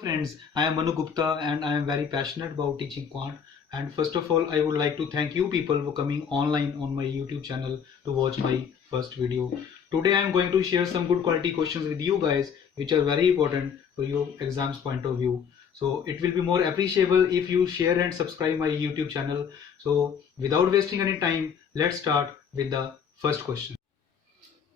Friends, I am Manu Gupta and I am very passionate about teaching quant. And first of all, I would like to thank you people for coming online on my YouTube channel to watch my first video. Today I am going to share some good quality questions with you guys which are very important for your exams point of view. So it will be more appreciable if you share and subscribe my YouTube channel. So without wasting any time, let's start with the first question.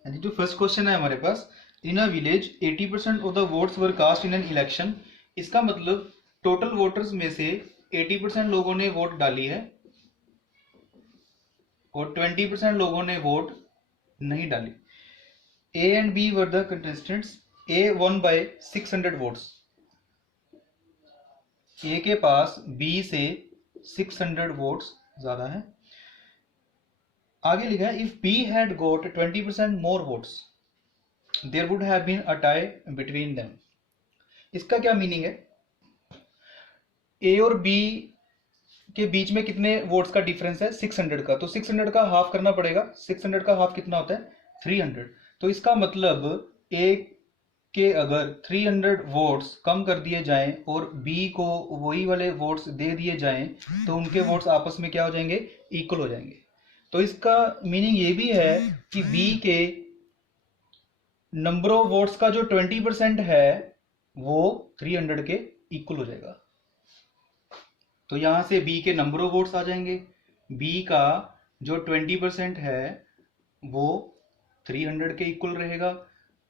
हाँ जी, जो first question है हमारे पास, in a village 80% of the votes were cast in an election. इसका मतलब total voters में से 80% लोगों ने वोट डाली है और 20% लोगों ने वोट नहीं डाली। A and B were the contestants. A won by 600 votes. A के पास बी से 600 वोट्स ज्यादा है। आगे लिखा है if B had got 20% more votes there would have been a tie between them. इसका क्या मीनिंग है? ए और बी के बीच में कितने वोट्स का डिफरेंस है? 600 का। तो 600 का हाफ करना पड़ेगा। 600 का हाफ कितना होता है? 300। तो इसका मतलब ए के अगर 300 वोट्स कम कर दिए जाएं और बी को वही वाले वोट्स दे दिए जाएं तो उनके वोट्स आपस में क्या हो जाएंगे? इक्वल हो जाएंगे। तो इसका मीनिंग ये भी है कि बी के नंबर ऑफ वोट्स का जो 20% है वो 300 के इक्वल हो जाएगा। तो यहां से बी के नंबर ऑफ वोट्स आ जाएंगे। बी का जो 20% है वो 300 के इक्वल रहेगा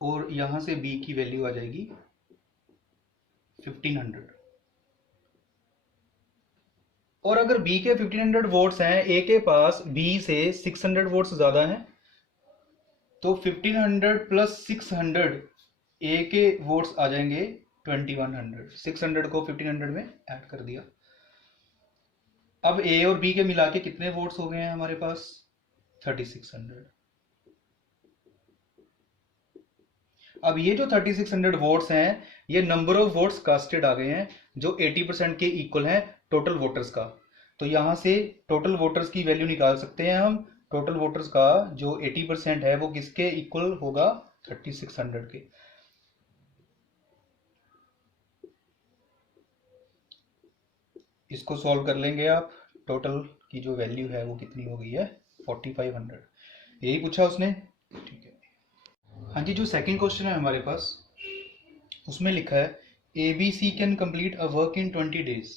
और यहां से बी की वैल्यू आ जाएगी 1500। और अगर बी के 1500 वोट्स हैं, ए के पास बी से 600 वोट्स ज्यादा हैं, तो 1500 प्लस 600 ए के वोट्स आ जाएंगे 2100। 600 को 1500 में ऐड कर दिया। अब ए और बी के मिला के कितने वोट्स हो गए हैं हमारे पास? 3600। अब ये जो 3600 वोट्स हैं ये नंबर ऑफ वोट्स कास्टेड आ गए हैं जो 80% के इक्वल हैं टोटल वोटर्स का। तो यहां से टोटल वोटर्स की वैल्यू निकाल सकते हैं हम। टोटल वोटर्स का जो 80% है वो किसके इक्वल होगा? 3600 के। इसको सॉल्व कर लेंगे आप। टोटल की जो वैल्यू है वो कितनी हो गई है? 4500। यही पूछा उसने, ठीक है। हाँ जी, जो सेकंड क्वेश्चन है हमारे पास उसमें लिखा है A B C can complete a work in 20 days।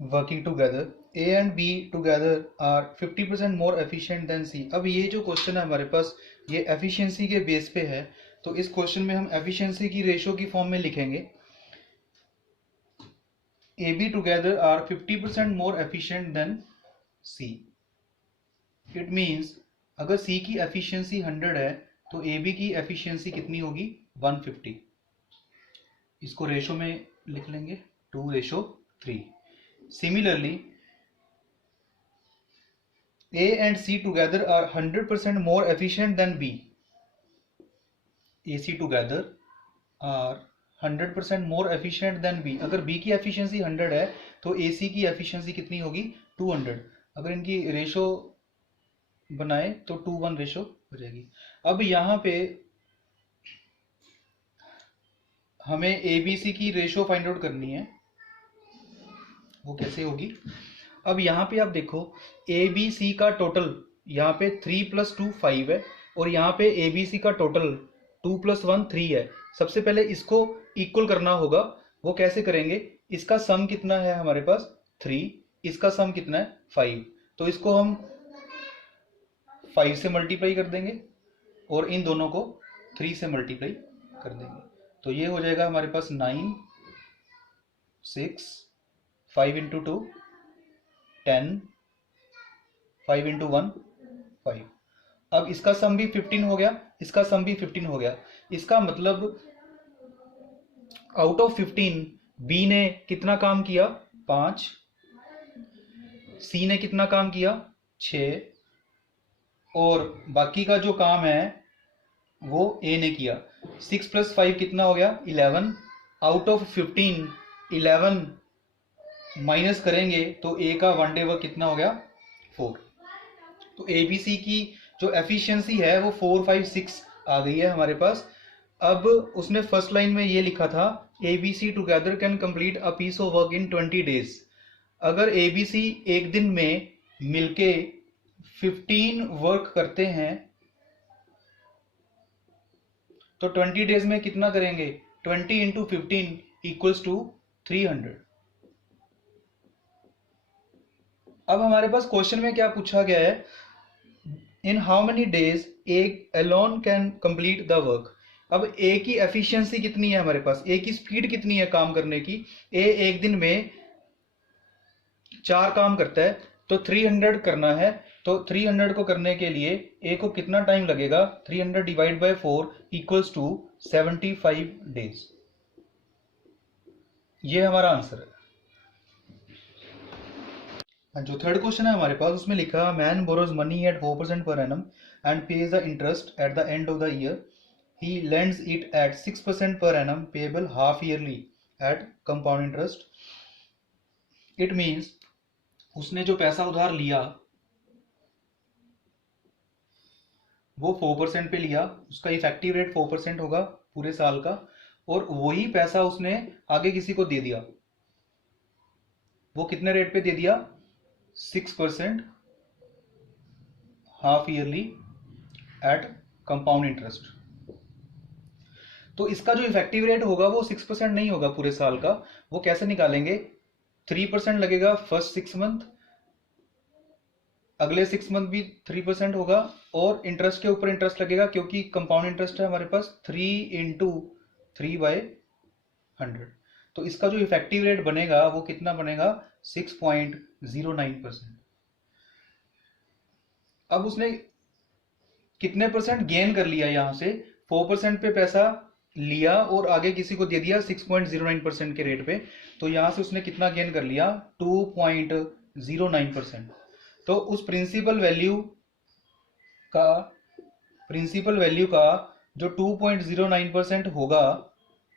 Working together A and B together are 50% more efficient than C. अब ये जो क्वेश्चन है हमारे पास ये एफिशिएंसी के बेस पे है। तो इस क्वेश्चन में हम एफिशिएंसी की रेशियो की फॉर्म में लिखेंगे A B together are 50% more efficient than C. It means अगर सी की एफिशिएंसी 100 है तो ए बी की एफिशिएंसी कितनी होगी? 150। इसको रेशो में लिख लेंगे 2:3। Similarly, A and C together are 100% more efficient than B. AC together are 100% more efficient than B. अगर B की efficiency 100 है तो AC की efficiency कितनी होगी? 200। अगर इनकी रेशो बनाए तो 2:1 रेशो हो जाएगी। अब यहाँ पे हमें ABC की रेशो फाइंड आउट करनी है। वो कैसे होगी? अब यहाँ पे आप देखो ए बी सी का टोटल यहाँ पे 3 + 2 5 है और यहाँ पे ए बी सी का टोटल 2 + 1 3 है। सबसे पहले इसको इक्वल करना होगा। वो कैसे करेंगे? इसका सम कितना है हमारे पास? 3। इसका सम कितना है? 5। तो इसको हम 5 से मल्टीप्लाई कर देंगे और इन दोनों को 3 से मल्टीप्लाई कर देंगे। तो ये हो जाएगा हमारे पास 9 6 5 × 2 10 5 × 1 5। अब इसका सम भी 15 हो गया, इसका सम भी 15 हो गया। इसका मतलब आउट ऑफ 15 बी ने कितना काम किया? 5। सी ने कितना काम किया? 6। और बाकी का जो काम है वो ए ने किया। 6 + 5 कितना हो गया? 11। आउट ऑफ 15 11 माइनस करेंगे तो ए का 1 डे वर्क कितना हो गया? 4। तो ABC की जो एफिशिएंसी है वो 456 आ गई है हमारे पास। अब उसने फर्स्ट लाइन में ये लिखा था ABC together can complete a piece of work in 20 days. अगर ABC एक दिन में मिलके 15 वर्क करते हैं तो 20 डेज में कितना करेंगे? 20 इंटू 15 इक्वल्स टू 300। अब हमारे पास क्वेश्चन में क्या पूछा गया है, इन how many days A alone can complete the work. अब ए की एफिशिएंसी कितनी है हमारे पास, ए की स्पीड कितनी है काम करने की? ए एक दिन में 4 काम करता है तो 300 करना है, तो 300 को करने के लिए ए को कितना टाइम लगेगा? 300 divide by 4 equals to 75 days. ये हमारा आंसर है। जो थर्ड क्वेश्चन है हमारे पास उसमें लिखा man borrows money at 4% per annum and pays the interest at the end of the year. He lends it at 6% per annum payable half yearly at compound interest. It means उसने जो पैसा उधार लिया वो 4% पे लिया, उसका इफेक्टिव रेट 4% होगा पूरे साल का, और वही पैसा उसने आगे किसी को दे दिया। वो कितने रेट पे दे दिया? 6% half yearly at compound interest. तो इसका जो इफेक्टिव रेट होगा वो 6% नहीं होगा पूरे साल का। वो कैसे निकालेंगे? 3% लगेगा फर्स्ट 6 मंथ, अगले 6 मंथ भी 3% होगा, और इंटरेस्ट के ऊपर इंटरेस्ट लगेगा क्योंकि कंपाउंड इंटरेस्ट है हमारे पास 3 इंटू 3/100। तो इसका जो इफेक्टिव रेट बनेगा वो कितना बनेगा? 6.09%। अब उसने कितने परसेंट गेन कर लिया? यहां से 4% पे पैसा लिया और आगे किसी को दे दिया 6.09% के रेट पे, तो यहां से उसने कितना गेन कर लिया? 2.09%। तो उस प्रिंसिपल वैल्यू का जो 2.09% होगा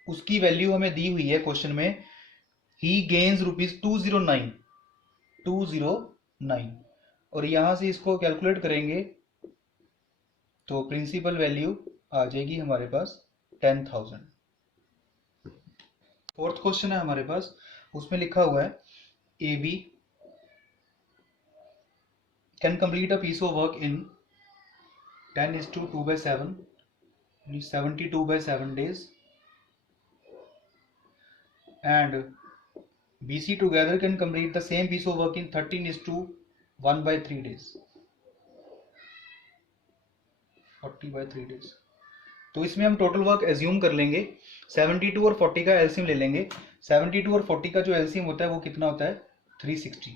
उसकी वैल्यू हमें दी हुई है क्वेश्चन में। ही गेन्स ₹209, और यहां से इसको कैलकुलेट करेंगे तो प्रिंसिपल वैल्यू आ जाएगी हमारे पास 10,000। फोर्थ क्वेश्चन है हमारे पास, उसमें लिखा हुआ है A B can complete a piece of work in 10:2/7 72/7 days, and BC together can complete the same piece of work in 13:1/3 days 40/3 days। तो इसमें हम टोटल वर्क एज्यूम कर लेंगे, 72 और 40 का एलसीएम ले लेंगे। 72 और 40 का जो एलसीएम होता है वो कितना होता है? 360।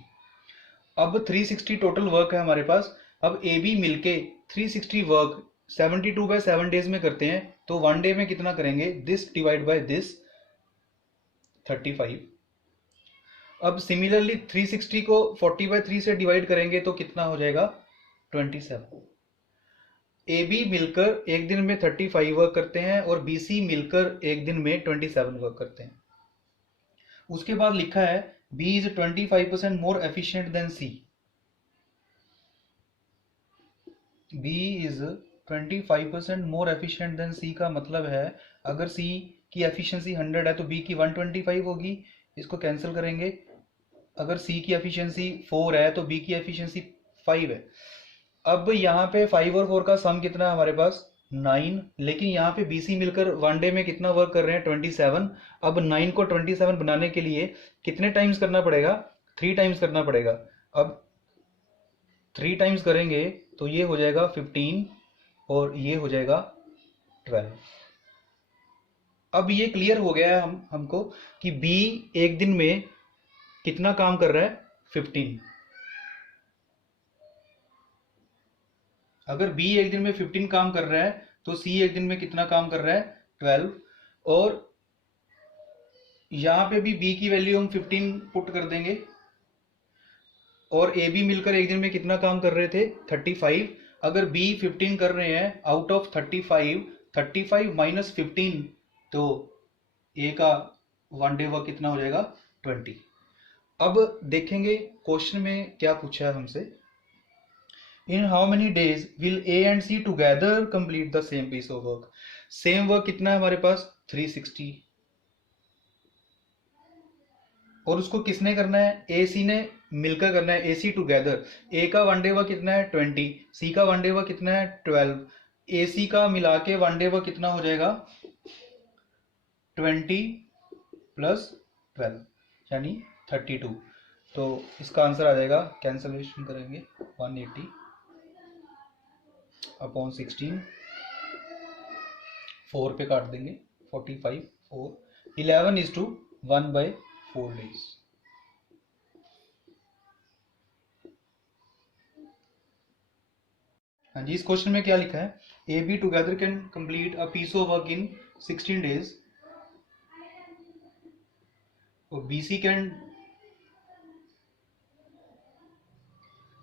अब 360 टोटल वर्क है हमारे पास। अब ए बी मिलके 360 वर्क 72/7 डेज में करते हैं, तो 1 डे में कितना करेंगे? This divide by this 35। अब सिमिलरली 360 को 40/3 से डिवाइड करेंगे तो कितना हो जाएगा? 27। ए बी मिलकर एक दिन में 35 वर्क करते हैं और बी सी मिलकर एक दिन में 27 वर्क करते हैं। उसके बाद लिखा है B is 25% more efficient than C. B is 25% more efficient than C का मतलब है अगर सी की एफिशिएंसी 100 है तो बी की 125 होगी, इसको कैंसिल करेंगे। अगर सी की एफिशिएंसी 4 है तो बी की एफिशिएंसी 5 है। अब यहाँ पे 5 और 4 का सम कितना है हमारे पास? 9। लेकिन यहाँ पे बीसी मिलकर 1 डे में कितना वर्क कर रहे हैं? 27। अब 9 को 27 बनाने के लिए कितने टाइम्स करना पड़ेगा? 3 टाइम्स करना पड़ेगा। अब 3 टाइम्स करेंगे तो ये हो जाएगा 15 और ये हो जाएगा 12। अब ये क्लियर हो गया है हमको कि बी एक दिन में कितना काम कर रहा है? 15। अगर बी एक दिन में 15 काम कर रहा है तो सी एक दिन में कितना काम कर रहा है? 12। और यहां पे भी बी की वैल्यू हम 15 पुट कर देंगे, और ए बी मिलकर एक दिन में कितना काम कर रहे थे? 35। अगर बी 15 कर रहे हैं आउट ऑफ 35 माइनस 15, तो ए का 1 डे वर्क कितना हो जाएगा? 20। अब देखेंगे क्वेश्चन में क्या पूछा है हमसे। In how many days will A and C together complete the same piece of work. Same work कितना है हमारे पास 360, और उसको किसने करना है, ए सी ने मिलकर करना है, ए सी टुगेदर। ए का वन डे वर्क कितना है 20, सी का वन डे वर्क कितना है 12, ए सी का मिला के वन डे वर्क कितना हो जाएगा 20 प्लस 12 यानी 32। तो इसका आंसर आ जाएगा, कैंसलेशन करेंगे 180 अपॉन 16, 4 पे काट देंगे 45, 4 11:1/4 डेज। हाँ जी, इस क्वेश्चन में क्या लिखा है, A B together can complete a piece of work in 16 days और B C can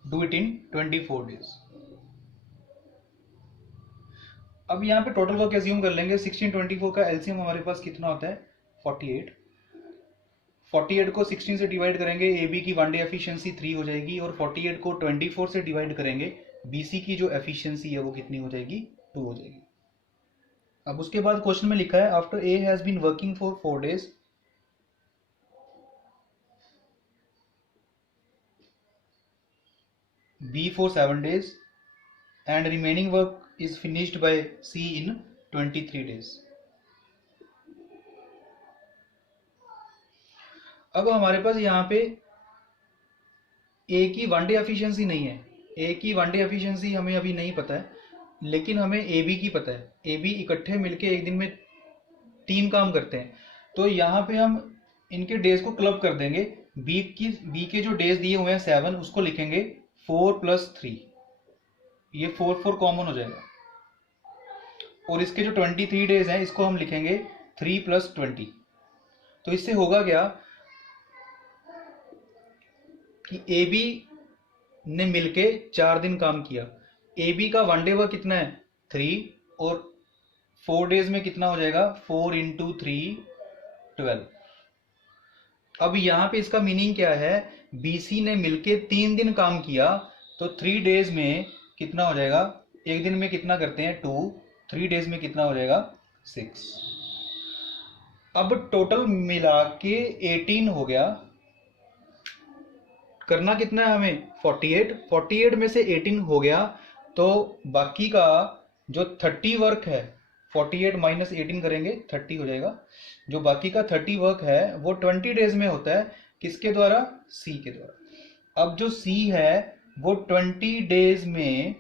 do it in 24 days. अब यहाँ पे टोटल वर्क एज्यूम कर लेंगे, 16 24 का एलसीएम हमारे पास कितना होता है 48। 48 को 16 से डिवाइड करेंगे, ए बी की वन डे एफिशिएंसी 3 हो जाएगी, और 48 को 24 से डिवाइड करेंगे, बी सी की जो एफिशिएंसी है वो कितनी हो जाएगी 2 हो जाएगी। अब उसके बाद क्वेश्चन में लिखा है after A has been working for 4 days B for 7 days and remaining work is finished by C in 23 days। अब हमारे पास यहाँ पे A की वन डे एफिशिएंसी नहीं है, A की वन डे एफिशिएंसी हमें अभी नहीं पता है, लेकिन हमें AB की पता है। AB इकट्ठे मिलके एक दिन में 3 काम करते हैं, तो यहाँ पे हम इनके डेज को क्लब कर देंगे। B के जो डेज दिए हुए हैं 7, उसको लिखेंगे 4 + 3, ये 4 4 कॉमन हो जाएगा, और इसके जो 23 डेज हैं इसको हम लिखेंगे 3 + 20। तो इससे होगा क्या कि ए बी ने मिलके 4 दिन काम किया, ए बी का वन डे वर्क कितना है 3, और 4 डेज में कितना हो जाएगा 4 × 3 12। अब यहाँ पे इसका मीनिंग क्या है, बीसी ने मिलके 3 दिन काम किया, तो 3 डेज में कितना हो जाएगा, एक दिन में कितना करते हैं 2, 3 डेज में कितना हो जाएगा 6। अब टोटल मिला के 18 हो गया, करना कितना है हमें 48 में से 18 हो गया, तो बाकी का जो 30 वर्क है 48 - 18 करेंगे 30 हो जाएगा, जो बाकी का 30 वर्क है वो 20 डेज में होता है, किसके द्वारा सी के द्वारा। अब जो सी है वो 20 डेज में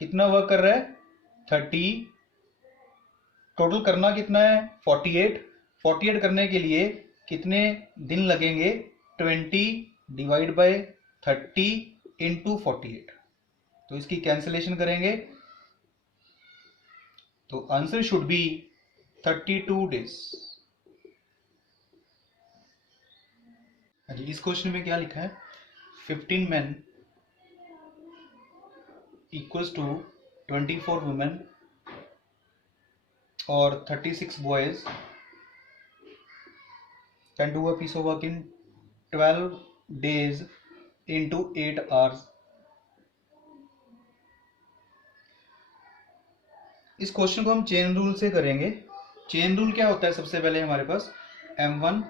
कितना वर्क कर रहा है 30, टोटल करना कितना है 48 करने के लिए कितने दिन लगेंगे 20 डिवाइड बाय 30 × 48, तो इसकी कैंसिलेशन करेंगे, तो आंसर शुड बी 32 डेज। इस क्वेश्चन में क्या लिखा है, 15 men equals to 24 women और 36 boys can do a piece of work in 12 days into 8 hours। इस क्वेश्चन को हम चेन रूल से करेंगे। चेन रूल क्या होता है, सबसे पहले हमारे पास M1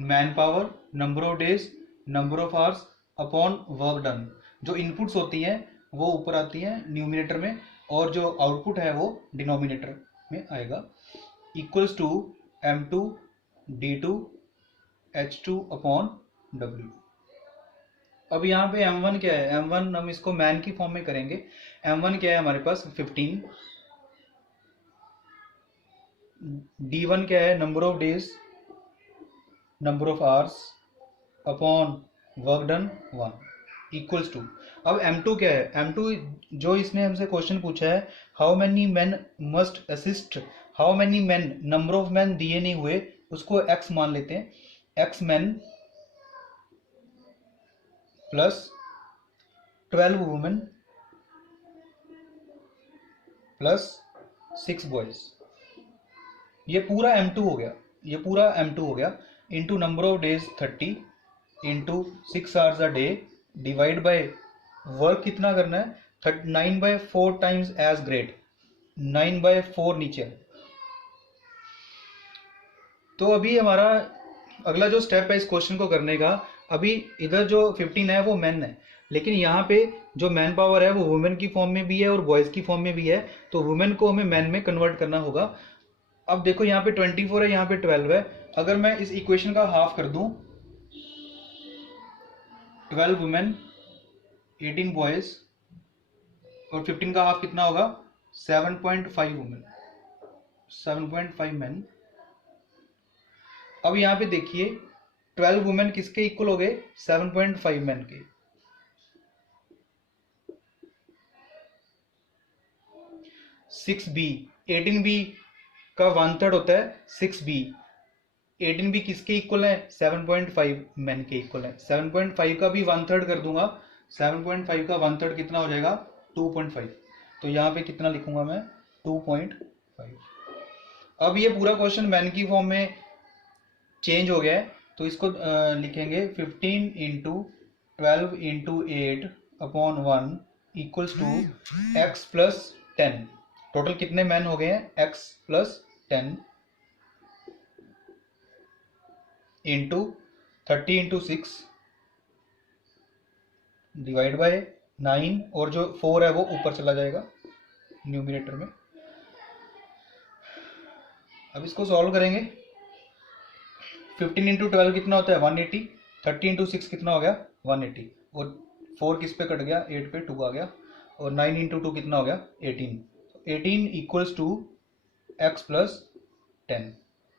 man power, number of days, number of hours upon work done. जो इनपुट्स होती हैं वो ऊपर आती हैं न्यूमिनेटर में, और जो आउटपुट है वो डिनोमिनेटर में आएगा, equals to M2 D2 H2 upon W। अब यहाँ पे M1 क्या है, M1 हम इसको मैन की फॉर्म में करेंगे। M1 क्या है हमारे पास 15, D1 क्या है number of days, number of hours upon work done 1 equals to. अब M2 क्या है, M2 जो इसने हमसे क्वेश्चन पूछा है how many man must assist, how many man number of man दिए नहीं हुए, उसको X मान लेते हैं, X man plus 12 women plus 6 boys, ये पूरा M2 हो गया, ये पूरा M2 हो गया, into number of days 30 into 6 hours a day divide by work कितना करना है, 9/4 टाइम्स एज ग्रेड, 9/4 नीचे। तो अभी हमारा अगला जो स्टेप है इस क्वेश्चन को करने का, अभी इधर जो 15 है वो मैन है, लेकिन यहाँ पे जो मैन पावर है वो वुमेन की फॉर्म में भी है और बॉयज की फॉर्म में भी है, तो वुमेन को हमें मैन में कन्वर्ट करना होगा। अब देखो यहाँ पे 24 है, यहाँ पे 12 है। अगर मैं इस इक्वेशन का हाफ कर दूं, 12 वुमेन 18 बॉयज और 15 का हाफ कितना होगा, 7.5 वुमेन, 7.5 मैन। अब यहाँ पे देखिए 12 वुमेन किसके इक्वल हो गए, 7.5 मैन के। 6b, 18b का 1/3 होता है 6b, 18b किसके इक्वल है, 7.5 मैन के इक्वल है। 7.5 का भी 1/3 कर दूंगा, 7.5 का 1/3 कितना हो जाएगा, 2.5। तो यहाँ पे कितना लिखूंगा मैं, 2.5। अब ये पूरा क्वेश्चन मैन की फॉर्म में चेंज हो गया है, तो इसको लिखेंगे 15 into 12 into 8 upon 1 equals to X plus 10। Total कितने मैन हो गए हैं, X plus 10 into 30 into 6 divide by 9, और जो 4 है वो ऊपर चला जाएगा न्यूमरेटर में। अब इसको सॉल्व करेंगे। 15 इंटू 12 कितना होता है, 180। 30 इंटू 6 कितना हो गया, 180, और 4 किस पे कट गया, 8 पे, 2 आ गया, और 9 इंटू 2 कितना हो गया, 18। 18 इक्वल्स टू एक्स प्लस 10।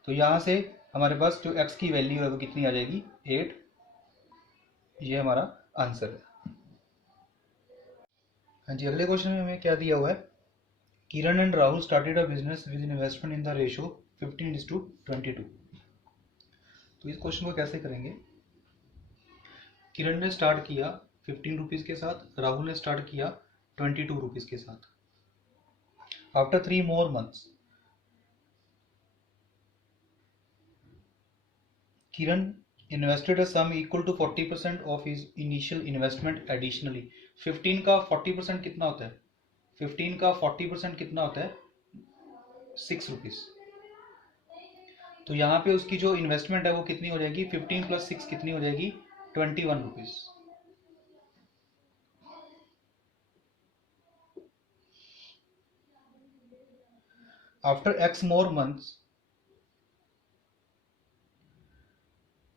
तो यहाँ से हमारे पास जो x की वैल्यू है वो कितनी आ जाएगी, 8। ये हमारा आंसर है। हाँ जी, अगले क्वेश्चन में हमें क्या दिया हुआ है, Kiran and Rahul started a business with investment in the ratio 15:22। तो इस क्वेश्चन को कैसे करेंगे, किरण ने स्टार्ट किया 15 रुपीज़ के साथ, राहुल ने स्टार्ट किया 22 रुपीज़ के साथ। After 3 more months Kiran invested a sum equal to 40% of his initial investment additionally। 15 का 40% कितना होता है, 15 का 40% कितना होता है, 6 रुपीज। तो यहाँ पे उसकी जो इन्वेस्टमेंट है वो कितनी हो जाएगी, 15 प्लस 6 कितनी हो जाएगी, 21 rupees. After x more months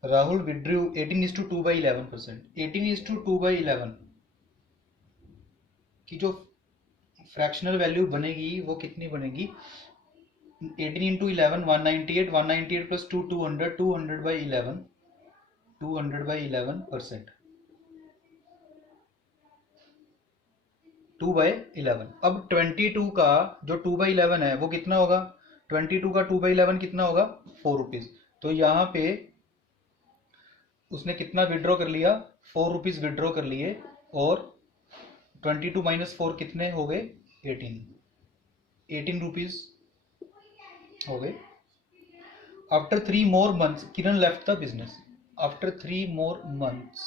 Rahul withdrew 18:2/11%। 18:2/11 की जो फ्रैक्शनल वैल्यू बनेगी वो कितनी बनेगी, 18 इंटू 11 198, 198 प्लस 2 200, 200/11, 200/11%, 2/11। अब 22 का जो 2/11 है वो कितना होगा, 22 का 2/11 कितना होगा, 4 रुपीज। तो यहाँ पे उसने कितना विड्रॉ कर लिया, 4 रुपीज विड्रॉ कर लिए, और 22 माइनस 4 कितने हो गए, 18 रुपीज हो गए। After 3 more months Kiran left the business. After 3 more months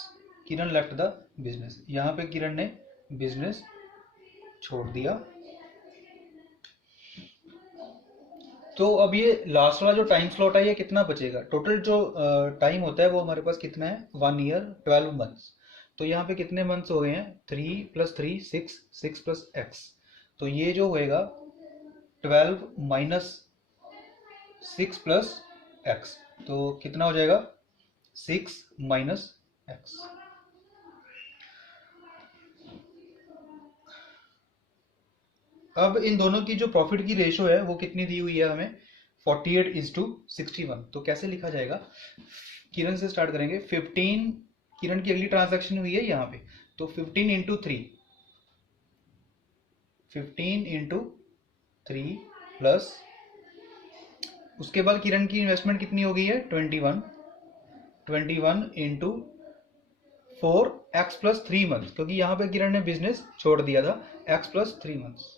Kiran left the business. यहाँ पे किरण ने बिजनेस छोड़ दिया। तो अब ये लास्ट वाला जो टाइम स्लॉट है ये कितना बचेगा, टोटल जो टाइम होता है वो हमारे पास कितना है, 1 year 12 months। तो यहाँ पे कितने मंथ्स हो गए हैं, 3 + 3 6, 6 प्लस एक्स। तो ये जो होएगा 12 माइनस 6 प्लस एक्स, तो कितना हो जाएगा, 6 माइनस एक्स। अब इन दोनों की जो प्रॉफिट की रेशो है वो कितनी दी हुई है हमें, 48:61। तो कैसे लिखा जाएगा, किरण से स्टार्ट करेंगे। 15 किरण की अगली ट्रांजैक्शन हुई है यहाँ पे, तो 15 इंटू 3, 15 इंटू 3 प्लस, उसके बाद किरण की इन्वेस्टमेंट कितनी हो गई है, 21, 21 इंटू 4 एक्स प्लस 3 मंथ्स, क्योंकि यहाँ पे किरण ने बिजनेस छोड़ दिया था, x plus 3 months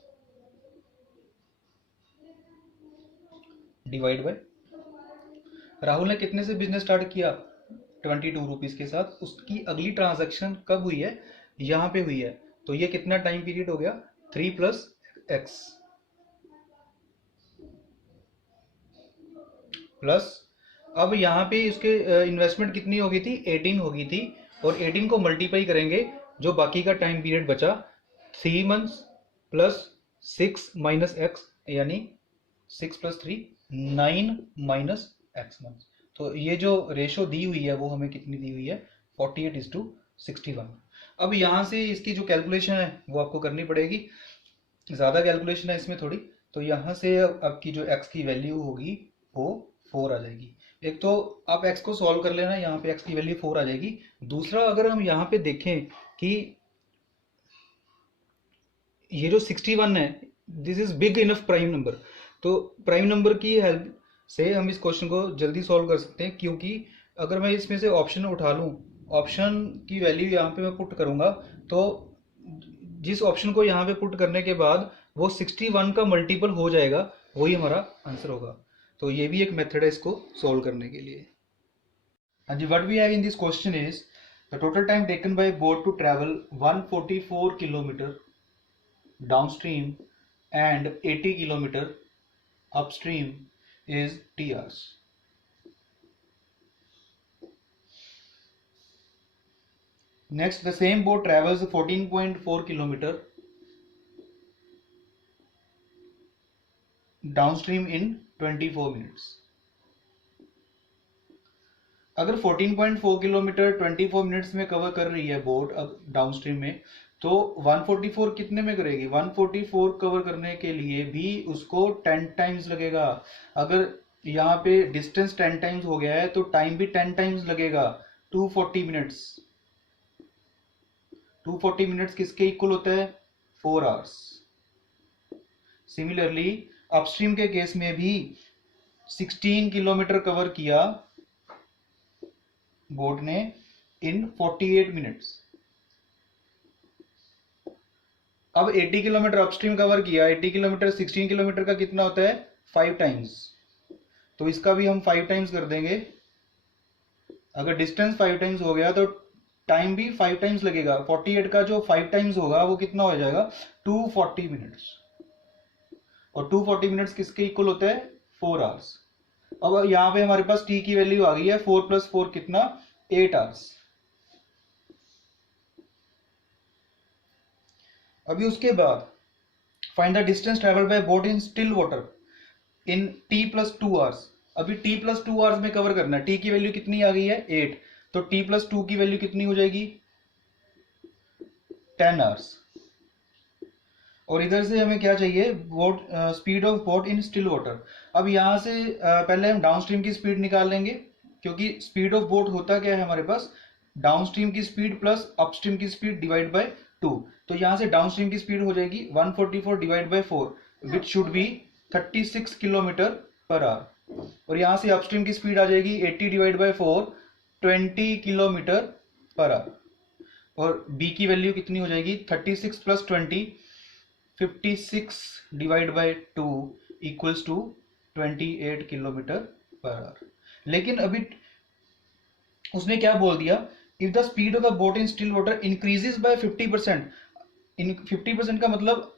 divide by, Rahul ने कितने से बिजनेस स्टार्ट किया, 22 रुपीज के साथ। उसकी अगली ट्रांजैक्शन कब हुई है, यहाँ पे हुई है, तो ये कितना टाइम पीरियड हो गया, 3 + x प्लस, अब यहाँ पे इसके इन्वेस्टमेंट कितनी हो गई थी, 18 हो गई थी, और 18 को मल्टीप्लाई करेंगे, जो बाकी का टाइम पीरियड बचा 3 मंथ्स प्लस 6 माइनस एक्स, यानी 6 + 3 9 माइनस एक्स मंथ्स। तो ये जो रेशो दी हुई है वो हमें कितनी दी हुई है, 48:61। अब यहाँ से इसकी जो कैलकुलेशन है वो आपको करनी पड़ेगी, ज़्यादा कैलकुलेशन है इसमें थोड़ी। तो यहाँ से आपकी जो x की वैल्यू होगी वो 4 आ जाएगी। एक तो आप x को सॉल्व कर लेना, यहाँ पे x की वैल्यू 4 आ जाएगी। दूसरा, अगर हम यहाँ पे देखें कि ये जो 61 है, this is big enough prime number, तो प्राइम नंबर की हेल्प से हम इस क्वेश्चन को जल्दी सॉल्व कर सकते हैं, क्योंकि अगर मैं इसमें से ऑप्शन उठा लूँ, ऑप्शन की वैल्यू यहाँ पे मैं पुट करूँगा, तो जिस ऑप्शन को यहाँ पे पुट करने के बाद वो 61 का मल्टीपल हो जाएगा, वही हमारा आंसर होगा। तो ये भी एक मेथड है इसको सॉल्व करने के लिए। हाँ जी, what we have in this question is the total time taken by boat to travel 144 kilometre downstream and 80 kilometer upstream is T hours. Next, the same boat travels 14.4 kilometer downstream in 24 minutes. अगर 14.4 kilometre 24 minutes में cover कर रही है boat अब downstream में, तो 144 कितने में करेगी, 144 कवर करने के लिए भी उसको 10 टाइम्स लगेगा। अगर यहाँ पे डिस्टेंस 10 टाइम्स हो गया है तो टाइम भी 10 टाइम्स लगेगा, 240 मिनट्स। 240 मिनट्स किसके इक्वल होता है, 4 आवर्स। सिमिलरली अपस्ट्रीम के केस में भी 16 किलोमीटर कवर किया बोट ने इन 48 मिनट्स। अब 80 किलोमीटर अपस्ट्रीम कवर किया, 80 किलोमीटर 16 किलोमीटर का कितना होता है, 5 टाइम्स। तो इसका भी हम 5 टाइम्स कर देंगे। अगर डिस्टेंस 5 टाइम्स हो गया तो टाइम भी 5 टाइम्स लगेगा। 48 का जो 5 टाइम्स होगा वो कितना हो जाएगा, 240 मिनट्स। और 240 मिनट्स किसके इक्वल होता है, 4 आवर्स। अब यहाँ पे हमारे पास t की वैल्यू आ गई है, 4 + 4 कितना, 8 आवर्स। अभी उसके बाद find the distance travelled by boat in still water in t + 2 hours. अभी t + 2 आवर्स में कवर करना है। t की वैल्यू कितनी आ गई है, 8, तो t + 2 की वैल्यू कितनी हो जाएगी, 10 आवर्स। और इधर से हमें क्या चाहिए, boat speed of boat in still water. अब यहाँ से पहले हम डाउनस्ट्रीम की स्पीड निकाल लेंगे, क्योंकि स्पीड ऑफ बोट होता क्या है हमारे पास, डाउनस्ट्रीम की स्पीड प्लस अपस्ट्रीम की स्पीड डिवाइड बाय 2। तो यहाँ से डाउनस्ट्रीम की स्पीड हो जाएगी 144 divide by 4 which should be 36 kilometre per hour. और यहाँ से अपस्ट्रीम की स्पीड आ जाएगी 80 divide by 4 20 kilometre per hour. और b की वैल्यू कितनी हो जाएगी, 36 + 20 56 divide by 2 equals to 28 kilometre per hour. लेकिन अभी उसने क्या बोल दिया, if the speed of the boat in still water increases by 50%। In 50% का मतलब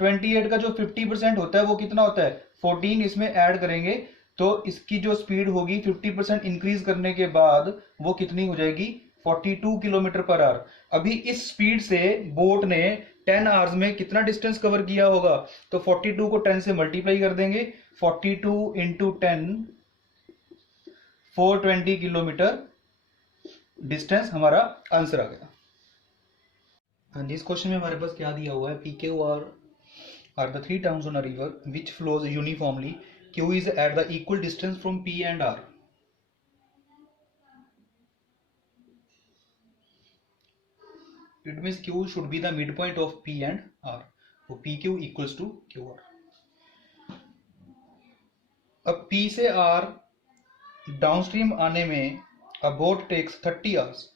28 का जो 50% होता है वो कितना होता है, 14 इसमें ऐड करेंगे तो इसकी जो स्पीड होगी 50% इंक्रीज करने के बाद वो कितनी हो जाएगी, 42 किलोमीटर पर आवर। अभी इस स्पीड से बोट ने 10 आवर्स में कितना डिस्टेंस कवर किया होगा, तो 42 को 10 से मल्टीप्लाई कर देंगे, 42 × 10 420 किलोमीटर डिस्टेंस हमारा आंसर आ गया। एंड इस क्वेश्चन में हमारे पास क्या दिया हुआ है, PQ are the 3 towns on a river which flows uniformly. Q is at the equal distance from P and R. It means Q should be the midpoint of P and R. So PQ equals to QR. अब P से R downstream आने में a boat takes 30 hours.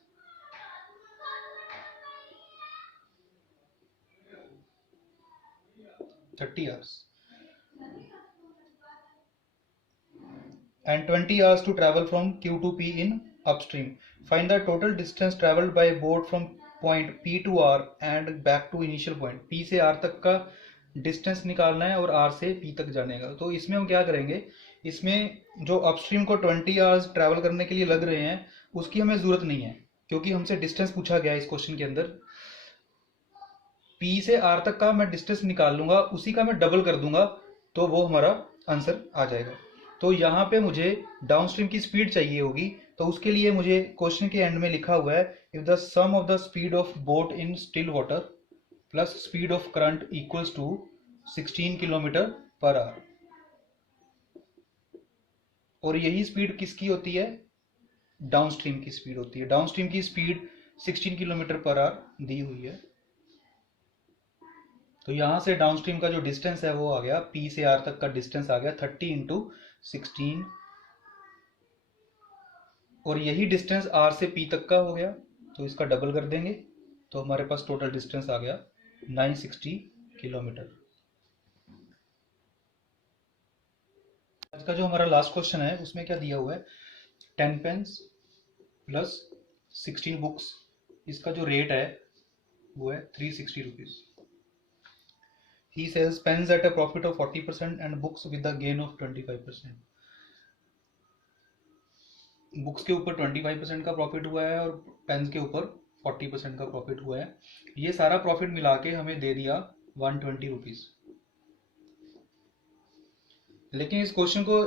And 20 hours to travel from Q to P in upstream. Find the total distance traveled by boat from point P to R and back to initial point, P से R तक का distance निकालना है और R से P तक जाने का। तो इसमें हम क्या करेंगे, इसमें जो अपस्ट्रीम को 20 आवर्स ट्रैवल करने के लिए लग रहे हैं उसकी हमें ज़रूरत नहीं है, क्योंकि हमसे डिस्टेंस पूछा गया है इस क्वेश्चन के अंदर। P से R तक का मैं डिस्टेंस निकाल लूंगा, उसी का मैं डबल कर दूंगा तो वो हमारा आंसर आ जाएगा। तो यहाँ पे मुझे डाउनस्ट्रीम की स्पीड चाहिए होगी, तो उसके लिए मुझे क्वेश्चन के एंड में लिखा हुआ है if the sum of the speed of boat in still water plus speed of current equals to 16 kilometre per hour. और यही स्पीड किसकी होती है, डाउनस्ट्रीम की स्पीड होती है। डाउनस्ट्रीम की स्पीड 16 किलोमीटर पर आवर दी हुई है। तो यहां से डाउनस्ट्रीम का जो डिस्टेंस है वो आ गया, P से R तक का डिस्टेंस आ गया 30 इंटू 16, और यही डिस्टेंस R से P तक का हो गया, तो इसका डबल कर देंगे तो हमारे पास टोटल डिस्टेंस आ गया 960 किलोमीटर। आज का जो हमारा लास्ट क्वेश्चन है उसमें क्या दिया हुआ है, 10 पेन्स प्लस 16 बुक्स, इसका जो रेट है वो है 360 rupees. He sells pens at a profit of 40% and books with a gain of 25%. Books के ऊपर 25% का प्रॉफिट हुआ है और पेन्स के ऊपर 40% का प्रॉफिट हुआ है। ये सारा प्रॉफिट मिला के हमें दे दिया 120 रुपीज। लेकिन इस क्वेश्चन को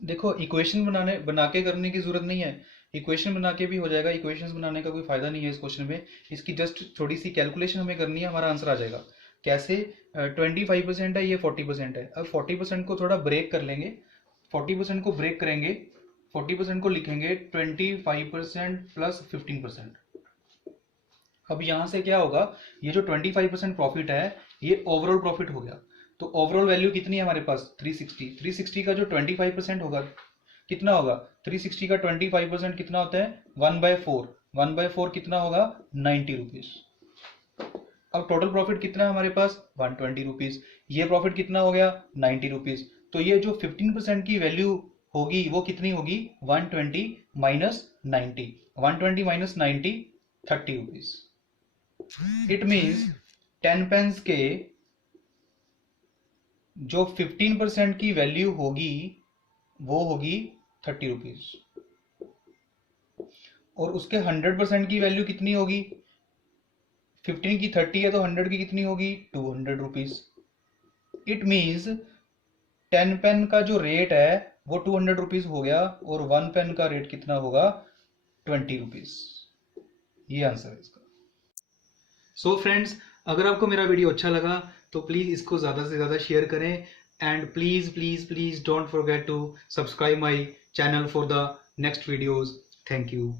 देखो, इक्वेशन बना के करने की जरूरत नहीं है, इक्वेशन बना के भी हो जाएगा। इक्वेशंस बनाने का कोई फायदा नहीं है इस क्वेश्चन में, इसकी जस्ट थोड़ी सी कैलकुलेशन हमें करनी है, हमारा आंसर आ जाएगा। कैसे, 25% है, ये 40% है। अब 40% को थोड़ा ब्रेक कर लेंगे, 40% को ब्रेक करेंगे, 40% को लिखेंगे 25% प्लस 15%। अब यहां से क्या होगा, ये जो 25% प्रॉफिट है ये ओवरऑल प्रॉफिट हो गया। तो ओवरऑल वैल्यू कितनी है हमारे पास, 360 का जो 25% होगा कितना होगा, 360 का 25% कितना होता है 1/4, 1/4 कितना होगा 90 रुपीज। अब टोटल प्रॉफिट कितना है हमारे पास 120 रुपीज, ये प्रॉफिट कितना हो गया 90 रुपीज। तो ये जो 15% की वैल्यू होगी वो कितनी होगी 120 minus 90, 120 minus 90 30 rupees. It means 10 pens के जो 15% की वैल्यू होगी वो होगी 30 रुपीज, और उसके 100% की वैल्यू कितनी होगी, 15 की 30 है तो 100 की कितनी होगी 200 रुपीज। इट मीन्स 10 पेन का जो रेट है वो 200 रुपीज हो गया, और 1 पेन का रेट कितना होगा 20 रुपीज। ये आंसर है इसका। सो फ्रेंड्स, अगर आपको मेरा वीडियो अच्छा लगा तो प्लीज़ इसको ज़्यादा से ज़्यादा शेयर करें, and please don't forget to subscribe my channel for the next videos. Thank you.